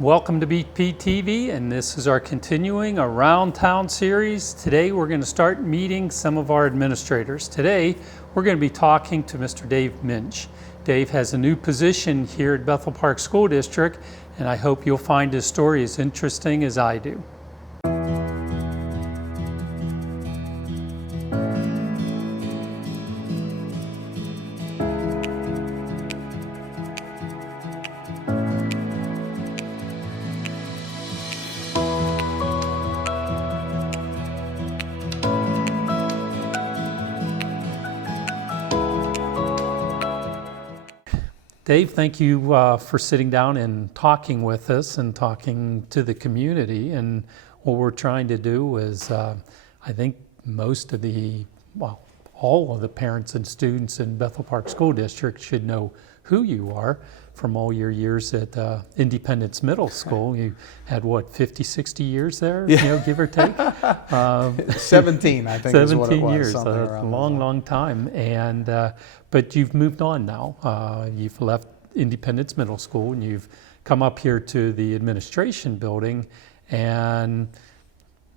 Welcome to BPTV, and this is our continuing Around Town series. Today we're going to start meeting some of our administrators. Today we're going to be talking to Mr. Dave Minch. Dave has a new position here at Bethel Park School District, and I hope you'll find his story as interesting as I do. Dave, thank you for sitting down and talking with us and talking to the community. And what we're trying to do is, I think most of all of the parents and students in Bethel Park School District should know who you are from all your years at Independence Middle School. You had, what, 50, 60 years there, yeah. Give or take? 17, I think 17 is what it was. years, a long time. And but you've moved on now. You've left Independence Middle School and you've come up here to the administration building. And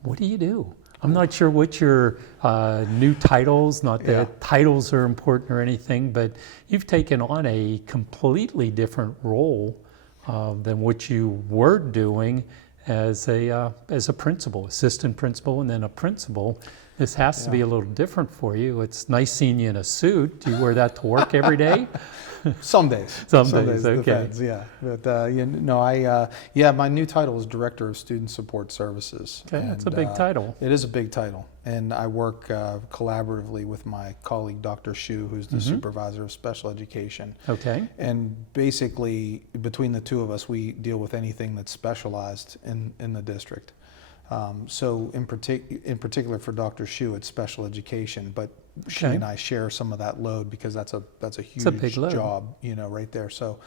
what do you do? I'm not sure what your new titles, not that titles are important or anything, but you've taken on a completely different role than what you were doing as a principal, assistant principal, and then a principal. This has to be a little different for you. It's nice seeing you in a suit. Do you wear that to work every day? Some days. Some days, okay. Depends, yeah. But my new title is Director of Student Support Services. Okay, that's a big title. It is a big title, and I work collaboratively with my colleague, Dr. Shu, who's the supervisor of special education. Okay. And basically, between the two of us, we deal with anything that's specialized in the district. So in particular for Dr. Shu, it's special education, but she and I share some of that load because that's a huge job, right there. So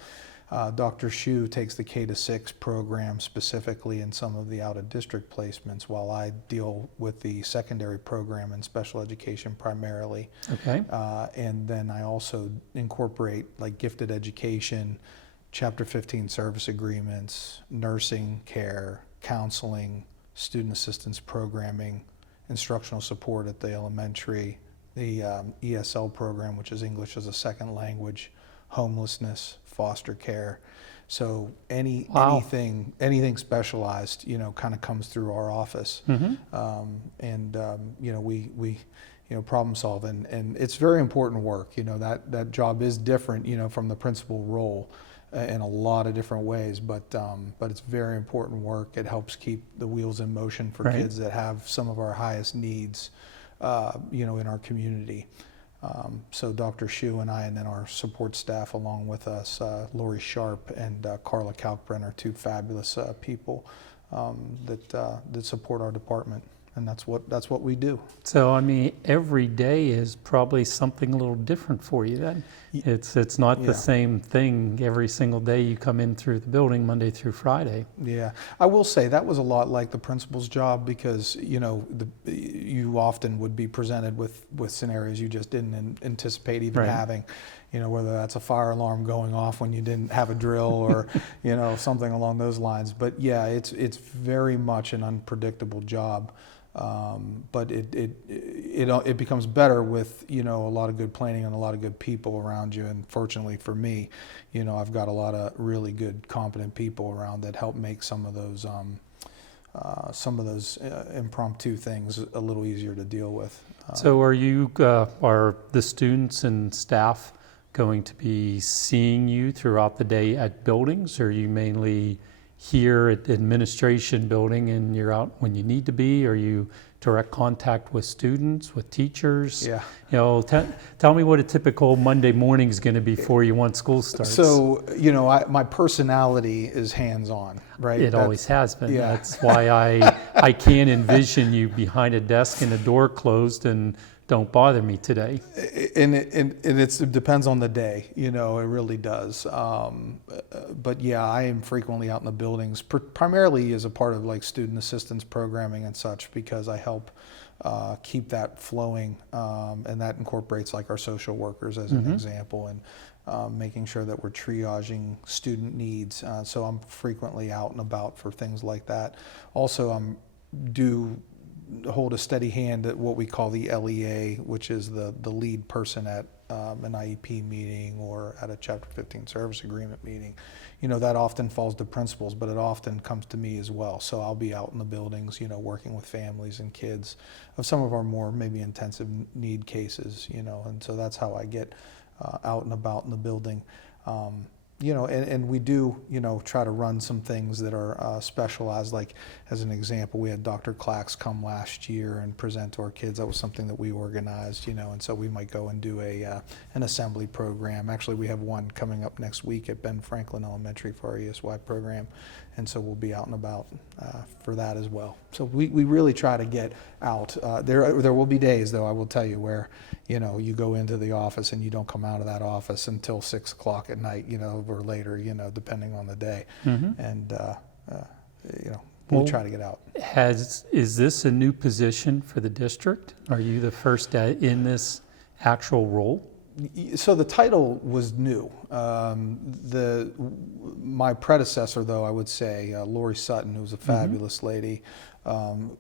Dr. Shu takes the K-6 program specifically in some of the out-of-district placements, while I deal with the secondary program and special education primarily. Okay. And then I also incorporate like gifted education, Chapter 15 service agreements, nursing care, counseling, student assistance programming, instructional support at the elementary, the ESL program, which is English as a second language, homelessness, foster care. So anything specialized, kind of comes through our office. We problem solve, and it's very important work. That job is different, from the principal role in a lot of different ways, but it's very important work. It helps keep the wheels in motion for kids that have some of our highest needs, in our community. So Dr. Shu and I, and then our support staff along with us, Lori Sharp and Carla Kalkbrenner, are two fabulous people that support our department. And that's what we do. So I mean, every day is probably something a little different for you then. It's not the same thing every single day you come in through the building Monday through Friday. Yeah, I will say that was a lot like the principal's job because you often would be presented with scenarios you just didn't anticipate even having. Whether that's a fire alarm going off when you didn't have a drill or, something along those lines. But yeah, it's very much an unpredictable job. But it becomes better with, a lot of good planning and a lot of good people around you. And fortunately for me, I've got a lot of really good, competent people around that help make some of those impromptu things a little easier to deal with. So are the students and staff going to be seeing you throughout the day at buildings, or are you mainly here at the administration building and you're out when you need to be? Are you direct contact with students, with teachers? Yeah. Tell me what a typical Monday morning is going to be for you once school starts. So, my personality is hands-on, right? It always has been. Yeah. That's why I can't envision you behind a desk and a door closed and don't bother me today. And it depends on the day, it really does. But yeah, I am frequently out in the buildings, primarily as a part of like student assistance programming and such, because I help keep that flowing, and that incorporates like our social workers as an example, and making sure that we're triaging student needs. So I'm frequently out and about for things like that. Also, do hold a steady hand at what we call the LEA, which is the lead person at an IEP meeting or at a Chapter 15 service agreement meeting. That often falls to principals, but it often comes to me as well. So I'll be out in the buildings, working with families and kids of some of our more maybe intensive need cases, and so that's how I get out and about in the building. And we do, try to run some things that are specialized. Like, as an example, we had Dr. Clax come last year and present to our kids. That was something that we organized, and so we might go and do an assembly program. Actually, we have one coming up next week at Ben Franklin Elementary for our ESY program, and so we'll be out and about for that as well. So we really try to get out. There will be days, though, I will tell you, where you go into the office and you don't come out of that office until 6 o'clock at night, or later, depending on the day. Mm-hmm. And Well, we try to get out. Is this a new position for the district? Are you the first in this actual role? So the title was new. My predecessor, though, I would say, Lori Sutton, who was a fabulous lady,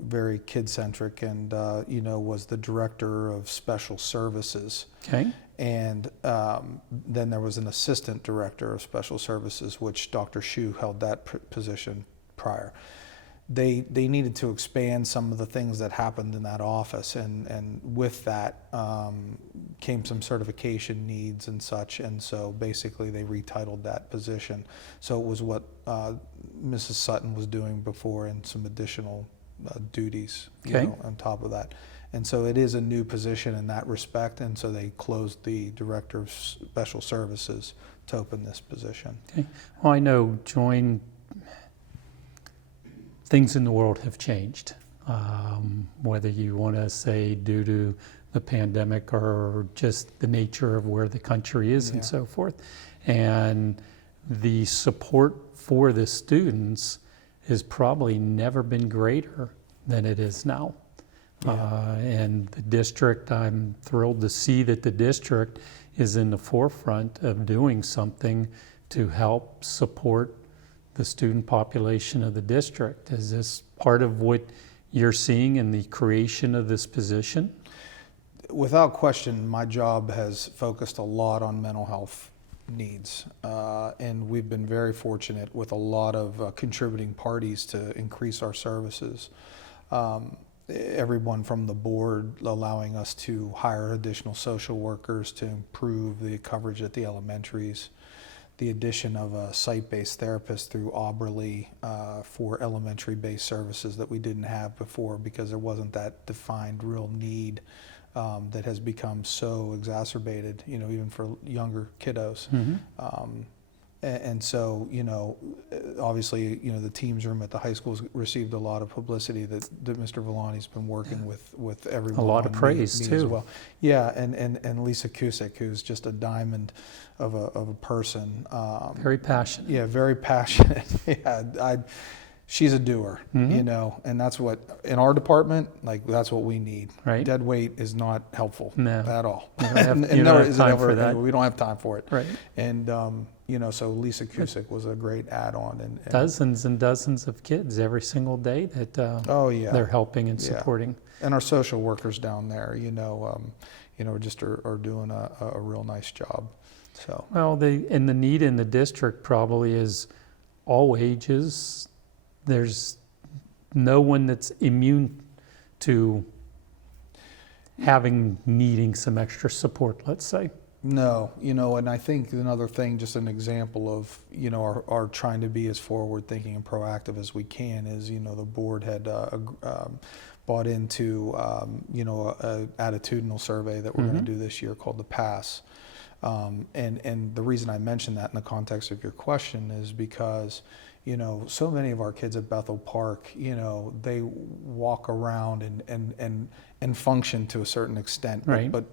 very kid-centric, and was the director of special services. Okay. And then there was an assistant director of special services, which Dr. Shu held that position prior. They needed to expand some of the things that happened in that office, and with that came some certification needs and such, and so basically they retitled that position. So it was what Mrs. Sutton was doing before, and some additional duties on top of that. And so it is a new position in that respect, and so they closed the director of special services to open this position. Okay. Well, I know things in the world have changed, whether you want to say due to the pandemic or just the nature of where the country is and so forth. And the support for the students has probably never been greater than it is now. And the district, I'm thrilled to see that the district is in the forefront of doing something to help support the student population of the district. Is this part of what you're seeing in the creation of this position? Without question, my job has focused a lot on mental health needs, and we've been very fortunate with a lot of contributing parties to increase our services. Everyone from the board allowing us to hire additional social workers to improve the coverage at the elementaries, the addition of a site-based therapist through Auberly for elementary-based services that we didn't have before because there wasn't that defined real need that has become so exacerbated, even for younger kiddos. Mm-hmm. And so, obviously, the teams room at the high schools received a lot of publicity that Mr. Villani's been working with everyone. A lot of praise, me too. As well. Yeah, and Lisa Cusick, who's just a diamond of a person. Very passionate. Yeah, very passionate. Yeah, she's a doer, Mm-hmm. and that's what, in our department, that's what we need. Right. Dead weight is not helpful at all. You don't have, and don't have time for that. We don't have time for it. Right. And, so Lisa Cusick was a great add-on. And Dozens and dozens of kids every single day that they're helping and supporting. And our social workers down there, just are doing a real nice job. So. Well, the need in the district probably is all ages. There's no one that's immune to needing some extra support, let's say. No, and I think another thing, just an example of, our trying to be as forward thinking and proactive as we can is, the board had bought into, a attitudinal survey that we're going to do this year called the PASS. And the reason I mention that in the context of your question is because, so many of our kids at Bethel Park, they walk around and function to a certain extent, right. but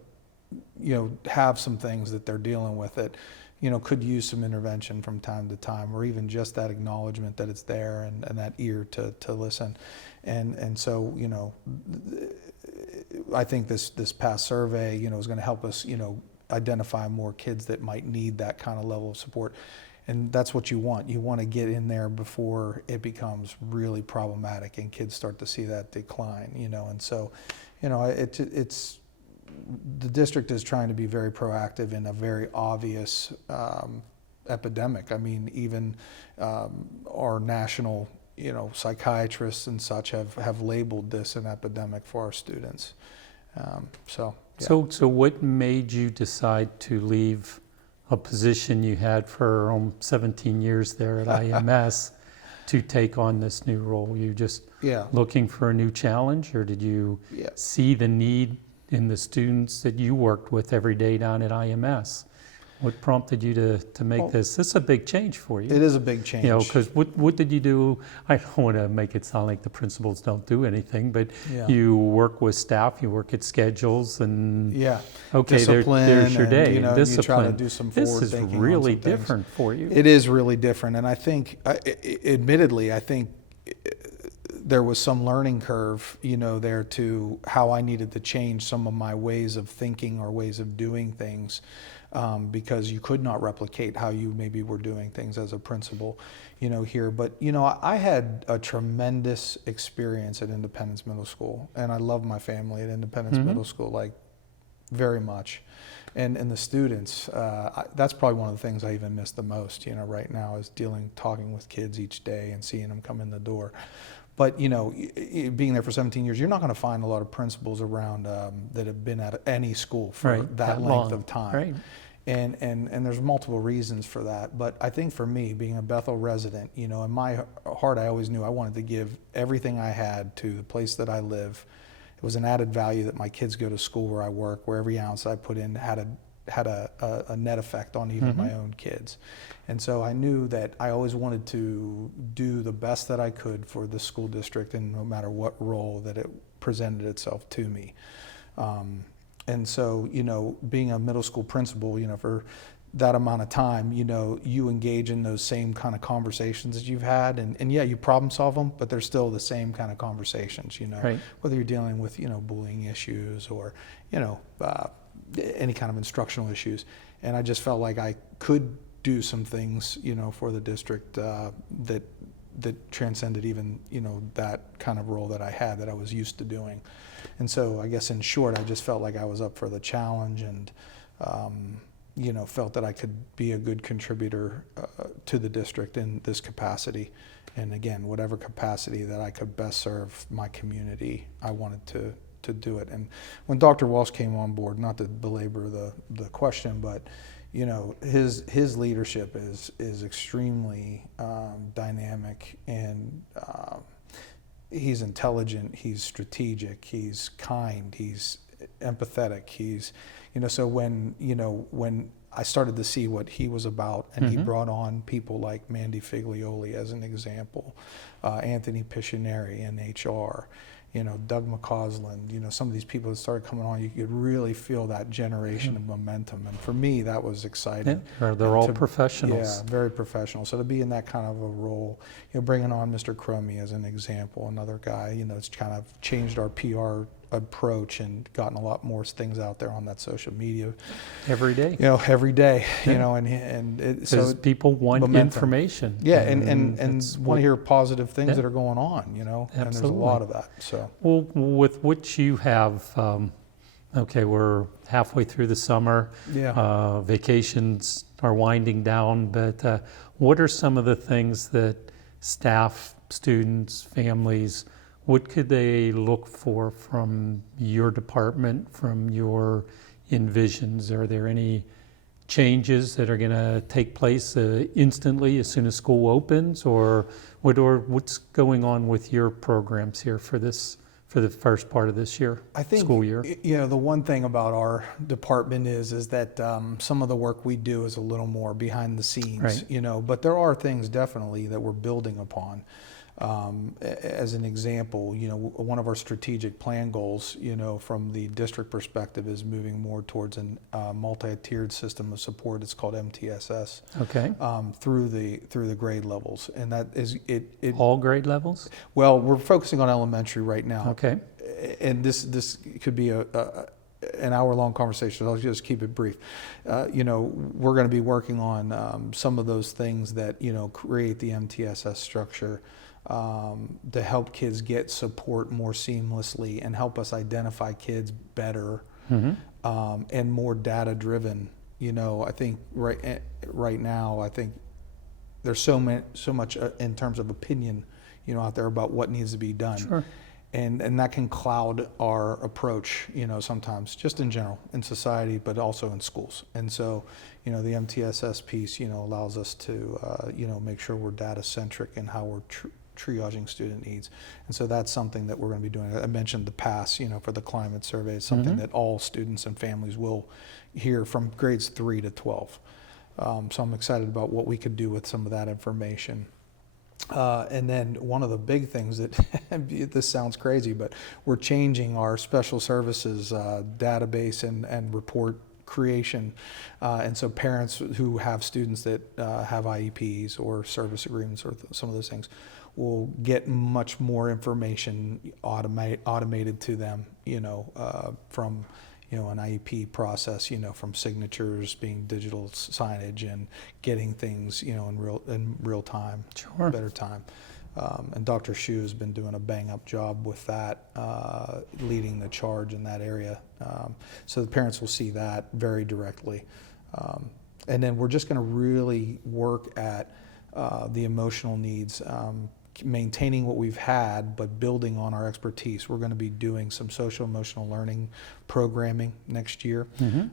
have some things that they're dealing with that, could use some intervention from time to time, or even just that acknowledgement that it's there and that ear to listen. And so, I think this past survey, is going to help us, identify more kids that might need that kind of level of support. And that's what you want. You want to get in there before it becomes really problematic and kids start to see that decline, And so, it's the district is trying to be very proactive in a very obvious epidemic. I mean, even our national, psychiatrists and such have labeled this an epidemic for our students. So, yeah. So what made you decide to leave a position you had for 17 years there at IMS to take on this new role? You just looking for a new challenge, or did you see the need in the students that you worked with every day down at IMS? What prompted you to make this? This is a big change for you. It is a big change. Because what did you do? I don't want to make it sound like the principals don't do anything, but you work with staff, you work at schedules, and okay, there's your day. And, discipline. You try to do some forward thinking. This is really different for you. It is really different, and I think, admittedly, there was some learning curve, there to how I needed to change some of my ways of thinking or ways of doing things. Because you could not replicate how you maybe were doing things as a principal, here. But, I had a tremendous experience at Independence Middle School, and I love my family at Independence Middle School, like, very much. And the students, that's probably one of the things I even miss the most, right now, is talking with kids each day and seeing them come in the door. But, being there for 17 years, you're not going to find a lot of principals around that have been at any school for that length of time. Right. And there's multiple reasons for that. But I think for me, being a Bethel resident, in my heart, I always knew I wanted to give everything I had to the place that I live. It was an added value that my kids go to school where I work, where every ounce I put in had a net effect on even my own kids. And so I knew that I always wanted to do the best that I could for the school district, and no matter what role that it presented itself to me. And so, being a middle school principal, for that amount of time, you engage in those same kind of conversations that you've had, and you problem solve them, but they're still the same kind of conversations, whether you're dealing with, bullying issues or, any kind of instructional issues. And I just felt like I could do some things, for the district that transcended even, that kind of role that I had, that I was used to doing. And so I guess in short, I just felt like I was up for the challenge, and, felt that I could be a good contributor to the district in this capacity. And again, whatever capacity that I could best serve my community, I wanted to do it. And when Dr. Walsh came on board, not to belabor the question, but his leadership is extremely dynamic, and he's intelligent, he's strategic, he's kind, he's empathetic, he's so when I started to see what he was about, and he brought on people like Mandy Figlioli as an example, Anthony Pictionary in HR, Doug McCausland, some of these people that started coming on, you could really feel that generation of momentum. And for me, that was exciting. Yeah, they're all professionals. Yeah, very professional. So to be in that kind of a role, bringing on Mr. Crummy as an example, another guy, it's kind of changed our PR approach and gotten a lot more things out there on that social media. Every day. Every day, Yeah. So people want momentum. Information. Yeah, and want to hear positive things that are going on, Absolutely. And there's a lot of that. So Well, with what you have, okay, we're halfway through the summer. Yeah. Vacations are winding down, but what are some of the things that staff, students, families, what could they look for from your department, from your envisions? Are there any changes that are going to take place instantly as soon as school opens, or what's going on with your programs here for the first part of this year, I think, school year? The one thing about our department is that some of the work we do is a little more behind the scenes, Right. But there are things definitely that we're building upon. As an example, one of our strategic plan goals, from the district perspective, is moving more towards a multi-tiered system of support. It's called MTSS. Okay. Through the grade levels, and that is it. All grade levels? Well, we're focusing on elementary right now. Okay. And this could be an hour-long conversation. I'll just keep it brief. We're going to be working on some of those things that create the MTSS structure to help kids get support more seamlessly and help us identify kids better and more data-driven. I think right now, I think there's so much in terms of opinion, out there about what needs to be done. Sure. And that can cloud our approach, sometimes just in general in society, but also in schools. And so, the MTSS piece, allows us to, make sure we're data centric in how we're triaging student needs. And so that's something that we're going to be doing. I mentioned the PASS, for the climate survey. It's something that all students and families will hear from grades 3 to 12. So I'm excited about what we could do with some of that information. And then one of the big things that, this sounds crazy, but we're changing our special services database and report creation. And so parents who have students that have IEPs or service agreements or some of those things will get much more information automated to them, from an IEP process, from signatures being digital signage and getting things, in real time, Sure. better time. And Dr. Shu has been doing a bang-up job with that, leading the charge in that area. So the parents will see that very directly. And then we're just going to really work at the emotional needs, maintaining what we've had, but building on our expertise. We're going to be doing some social emotional learning programming next year.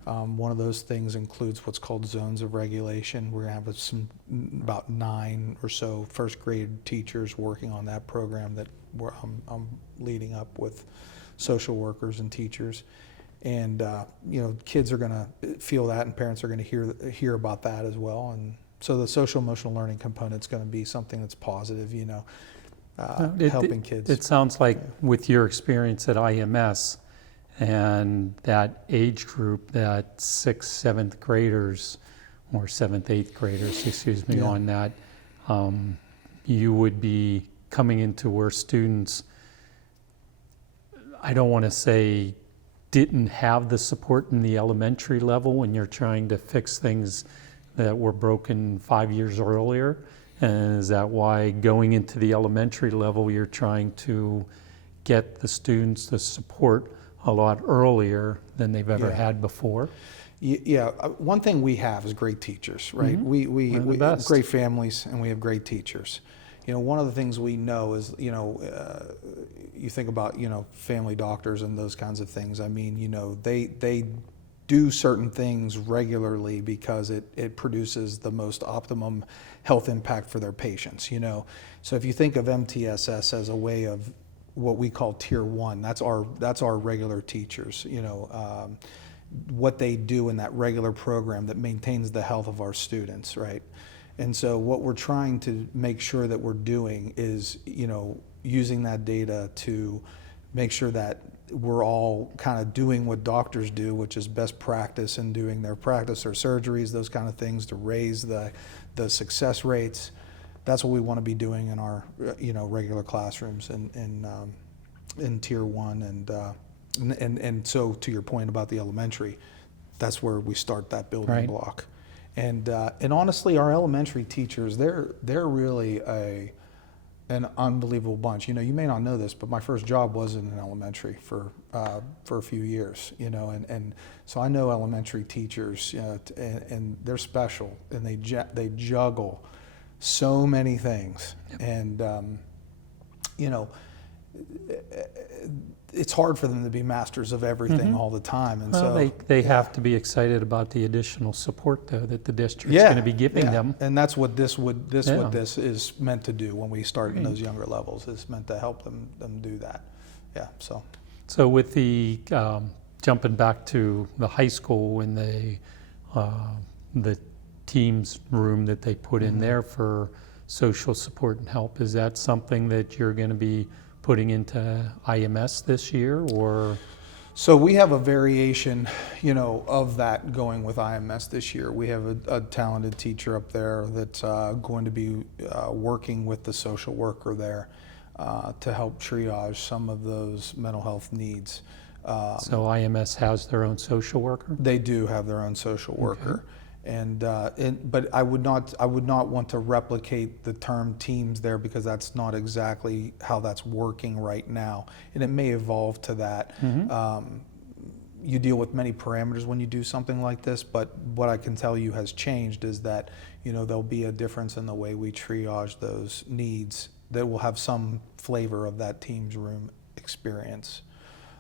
One of those things includes what's called zones of regulation. We're going to have about 9 or so first grade teachers working on that program that I'm leading up with social workers and teachers. And kids are going to feel that, and parents are going to hear about that as well. And so the social emotional learning component is going to be something that's positive, helping kids. It sounds like with your experience at IMS and that age group, that 6th, 7th graders, or 7th, 8th graders, excuse me, on that, you would be coming into where students, I don't want to say didn't have the support in the elementary level when you're trying to fix things that were broken 5 years earlier? And is that why going into the elementary level, you're trying to get the students the support a lot earlier than they've ever had before? Yeah, one thing we have is great teachers, right? We have great families and we have great teachers. One of the things we know is, you think about, family doctors and those kinds of things. I mean, they do certain things regularly because it produces the most optimum health impact for their patients, So if you think of MTSS as a way of what we call tier 1, that's our regular teachers, what they do in that regular program that maintains the health of our students, right? And so what we're trying to make sure that we're doing is, using that data to make sure that we're all kind of doing what doctors do, which is best practice and doing their practice or surgeries, those kind of things to raise the success rates. That's what we want to be doing in our, regular classrooms in tier 1. And so to your point about the elementary, that's where we start that building block. And honestly, our elementary teachers, they're really an unbelievable bunch. You may not know this, but my first job was in an elementary for a few years. And so I know elementary teachers, and they're special, and they juggle so many things, and it's hard for them to be masters of everything all the time. And so they have to be excited about the additional support, though, that the district's going to be giving them. And that's what this is meant to do when we start in those younger levels. It's meant to help them do that. Yeah. So with the jumping back to the high school and the teams room that they put in there for social support and help, is that something that you're going to be putting into IMS this year, or? So we have a variation, of that going with IMS this year. We have a talented teacher up there that's going to be working with the social worker there to help triage some of those mental health needs. So IMS has their own social worker? They do have their own social worker. But I would not want to replicate the term teams there, because that's not exactly how that's working right now, and it may evolve to that. You deal with many parameters when you do something like this, but what I can tell you has changed is that, you know, there'll be a difference in the way we triage those needs that will have some flavor of that teams room experience.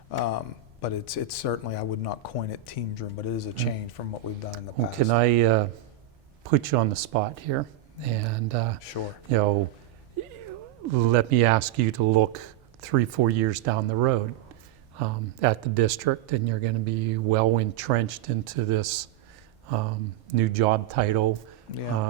But it's certainly, I would not coin it teams room, but it is a change from what we've done in the Well, past. can I put you on the spot here? And, Sure. you know, let me ask you to look 3-4 years down the road at the district, and you're going to be well entrenched into this new job title,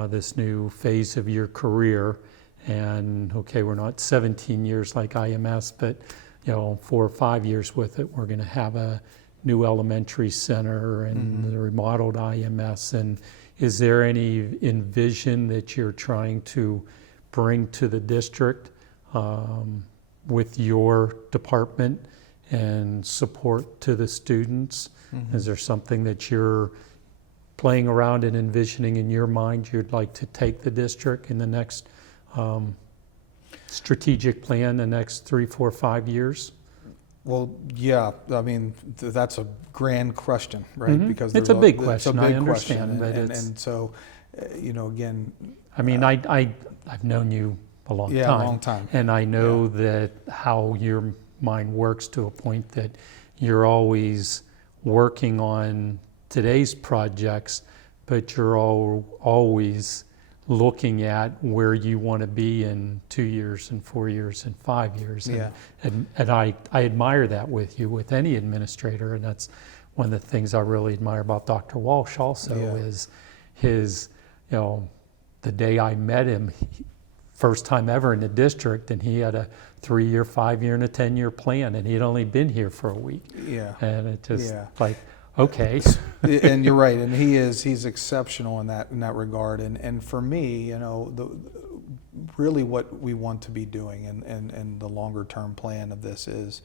this new phase of your career. And okay, we're not 17 years like IMS, but you know, 4 or 5 years with it, we're going to have a new elementary center and the remodeled IMS. And is there any envision that you're trying to bring to the district with your department and support to the students? Is there something that you're playing around and envisioning in your mind you'd like to take the district in the next strategic plan, the next 3, 4, 5 years? Well, yeah, I mean, that's a grand question, right? Because It's there's a big it's a question, big I question, understand, but and, it's... and so, you know, again, I mean, I've known you a long yeah, time. a long time. And I know that how your mind works to a point that you're always working on today's projects, but you're always looking at where you want to be in 2 years and 4 years and 5 years. Yeah. And I admire that with you, with any administrator. And that's one of the things I really admire about Dr. Walsh also is his, you know, the day I met him, first time ever in the district, and he had a 3-year, 5-year, and a 10-year plan, and he'd only been here for a week. Yeah. And it just like, okay. And you're right, and he's exceptional in that regard. And for me, you know, really what we want to be doing, and the longer term plan of this is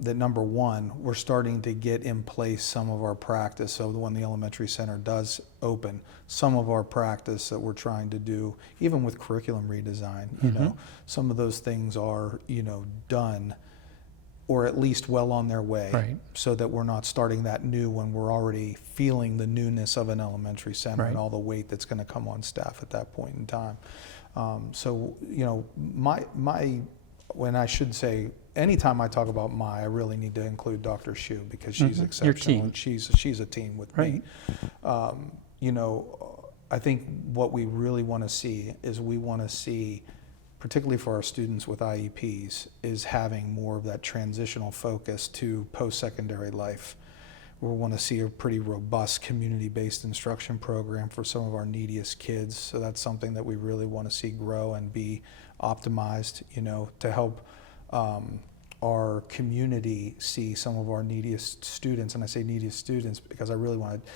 that number one, we're starting to get in place some of our practice. So when the elementary center does open, some of our practice that we're trying to do, even with curriculum redesign, you know, some of those things are, you know, done, or at least well on their way, Right. so that we're not starting that new when we're already feeling the newness of an elementary center Right. and all the weight that's going to come on staff at that point in time. So, you know, when I should say, anytime I talk about I really need to include Dr. Shu, because she's exceptional. Your team. And she's a team with Right. me. You know, I think what we really want to see is particularly for our students with IEPs, is having more of that transitional focus to post-secondary life. We want to see a pretty robust community-based instruction program for some of our neediest kids. So that's something that we really want to see grow and be optimized, you know, to help our community see some of our neediest students. And I say neediest students because I really want to,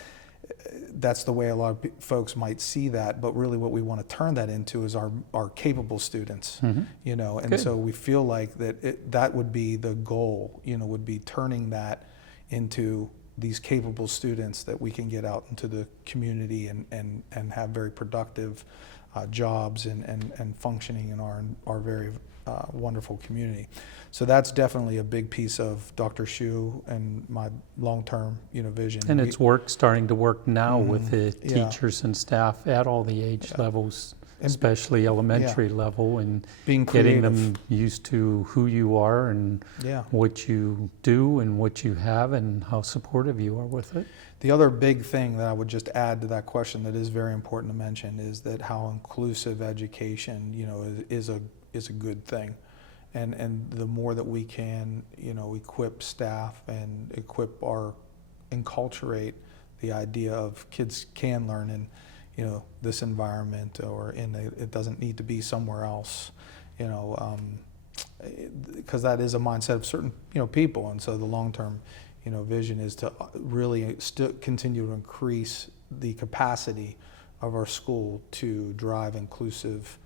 that's the way a lot of folks might see that, but really what we want to turn that into is our capable students, you know, and Good. so we feel like that would be the goal, you know, would be turning that into these capable students that we can get out into the community and have very productive jobs and functioning in our very wonderful community. So that's definitely a big piece of Dr. Shu and my long-term, you know, vision. And it's starting to work now with the Yeah. teachers and staff at all the age levels, And- especially elementary level, and being getting creative. them used to who you are and Yeah. what you do and what you have and how supportive you are with it. The other big thing that I would just add to that question that is very important to mention is that how inclusive education, you know, is a good thing. And the more that we can, you know, equip staff and enculturate the idea of kids can learn in, you know, this environment, or it doesn't need to be somewhere else, you know, because that is a mindset of certain, you know, people. And so the long-term, you know, vision is to really continue to increase the capacity of our school to drive inclusive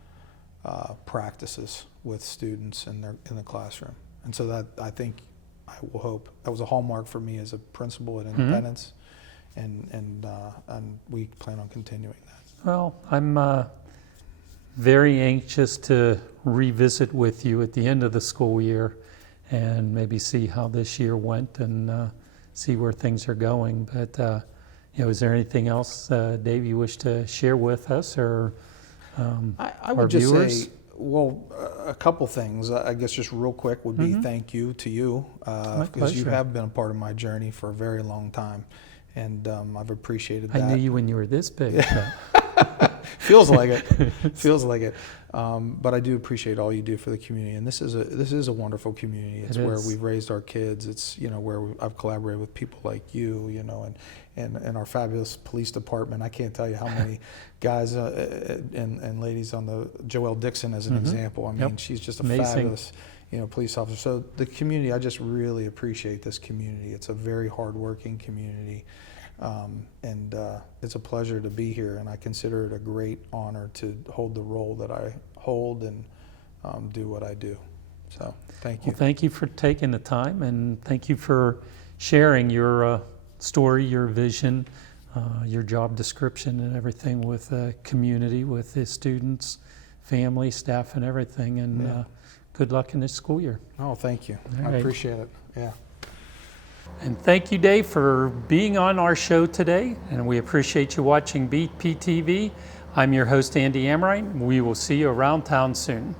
practices with students in the classroom. And so that, I think, I will hope. That was a hallmark for me as a principal at Independence, and we plan on continuing that. Well, I'm very anxious to revisit with you at the end of the school year and maybe see how this year went and see where things are going. But is there anything else, Dave, you wish to share with us or I our would just viewers? say, well, a couple things. I guess just real quick would be thank you to you because you pleasure. have been a part of my journey for a very long time, and I've appreciated that. I knew you when you were this big. but- Feels like it. Feels like it. But I do appreciate all you do for the community, and this is a wonderful community. It's It where is. we've raised our kids. It's where I've collaborated with people like you, and our fabulous police department. I can't tell you how many guys and ladies on the Joelle Dixon as an example. I mean, Yep. she's just a Amazing. fabulous police officer. So the community, I just really appreciate this community. It's a very hardworking community. And it's a pleasure to be here, and I consider it a great honor to hold the role that I hold and do what I do. So thank you. Well, thank you for taking the time, and thank you for sharing your story, your vision, your job description, and everything with the community, with the students, family, staff, and everything. And Yeah. good luck in this school year. Oh, thank you. All I right. appreciate it. Yeah. And thank you, Dave, for being on our show today. And we appreciate you watching BPTV. I'm your host, Andy Amrine. We will see you around town soon.